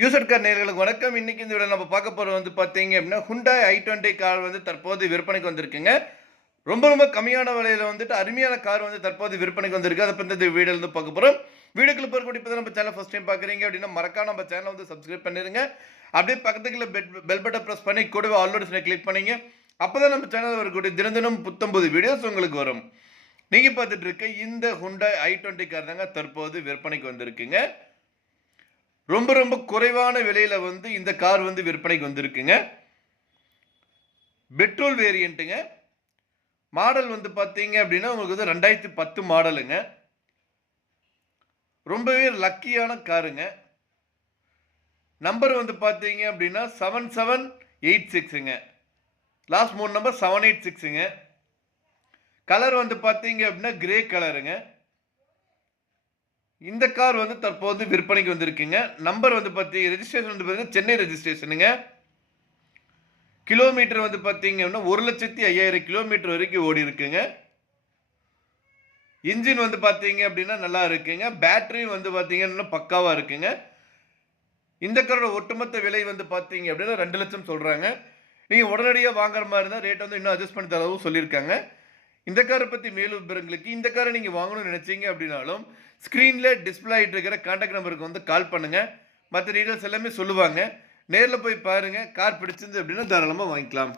User car நேர்களுக்கு வணக்கம். இன்னைக்கு இந்த வீடியோ நம்ம பார்க்க போகிறது வந்து பார்த்தீங்க அப்படின்னா ஹுண்டாய் ஐ டுவெண்ட்டி கார் வந்து தற்போது விற்பனைக்கு வந்திருக்குங்க. ரொம்ப ரொம்ப கம்மியான விலையில் வந்துட்டு அருமையான கார் வந்து தற்போது விற்பனைக்கு வந்திருக்கு. அதை பற்றி இந்த வீடியோ வந்து பார்க்க போகிறோம் வீடியோக்குள்ள போகிற இப்போ நம்ம சேனல் ஃபஸ்ட் டைம் பார்க்குறீங்க அப்படின்னா மறக்காம நம்ம சேனலை வந்து சப்ஸ்கிரைப் பண்ணிடுங்க அப்படியே பக்கத்துக்குள்ள பெட் பெல் பட்டை ப்ரெஸ் பண்ணி கூடவே ஆல்ரெடி கிளிக் பண்ணிங்க. அப்போ தான் நம்ம சேனல் வரக்கூடிய தினம் தினம் புத்தம்பது வீடியோஸ் உங்களுக்கு வரும். நீங்கள் பார்த்துட்டு இருக்க இந்த ஹுண்டாய் ஐ டுவெண்ட்டி கார் தாங்க தற்போது விற்பனைக்கு வந்திருக்குங்க. ரொம்ப ரொம்ப குறைவான விலையில வந்து இந்த கார் வந்து விற்பனைக்கு வந்திருக்குங்க. பெட்ரோல் வேரியண்ட்டுங்க மாடல் வந்து பார்த்தீங்க அப்படின்னா உங்களுக்கு வந்து ரெண்டாயிரத்தி பத்து மாடலுங்க. ரொம்பவே லக்கியான காருங்க. நம்பர் வந்து பார்த்தீங்க அப்படின்னா செவன் செவன் எயிட் சிக்ஸுங்க லாஸ்ட் மூணு நம்பர் செவன் எயிட் சிக்ஸுங்க கலர் வந்து பார்த்தீங்க அப்படின்னா கிரே கலருங்க இந்த கார் வந்து தற்போது விற்பனைக்கு வந்திருக்குங்க. நம்பர் வந்து பார்த்தீங்க ரெஜிஸ்ட்ரேஷன் வந்து பார்த்தீங்கன்னா சென்னை ரெஜிஸ்ட்ரேஷனுங்க கிலோமீட்டர் வந்து பார்த்தீங்க அப்படின்னா ஒரு லட்சத்தி ஐயாயிரம் கிலோமீட்டர் வரைக்கும் ஓடி இருக்குங்க. இன்ஜின் வந்து பார்த்தீங்க அப்படின்னா நல்லா இருக்குங்க. பேட்டரியும் வந்து பார்த்தீங்கன்னா பக்காவாக இருக்குங்க. இந்த காரோட ஒட்டுமொத்த விலை வந்து பார்த்தீங்க அப்படின்னா ரெண்டு லட்சம் சொல்கிறாங்க நீங்கள் உடனடியாக வாங்குற மாதிரி இருந்தால் ரேட் வந்து இன்னும் அட்ஜஸ்ட் பண்ணி தரவும் சொல்லியிருக்காங்க. இந்த காரை பற்றி மேலும் விவரங்களுக்கு இந்த காரை நீங்கள் வாங்கணும்னு நினச்சிங்க அப்படின்னாலும் ஸ்க்ரீனில் டிஸ்பிளே ஆகிட்டு இருக்கிற காண்டாக்ட் நம்பருக்கு வந்து கால் பண்ணுங்கள் மற்ற டீட்டெயில்ஸ் எல்லாமே சொல்லுவாங்க. நேரில் போய் பாருங்கள் கார் பிடிச்சிருந்து அப்படின்னா தாராளமாக வாங்கிக்கலாம்.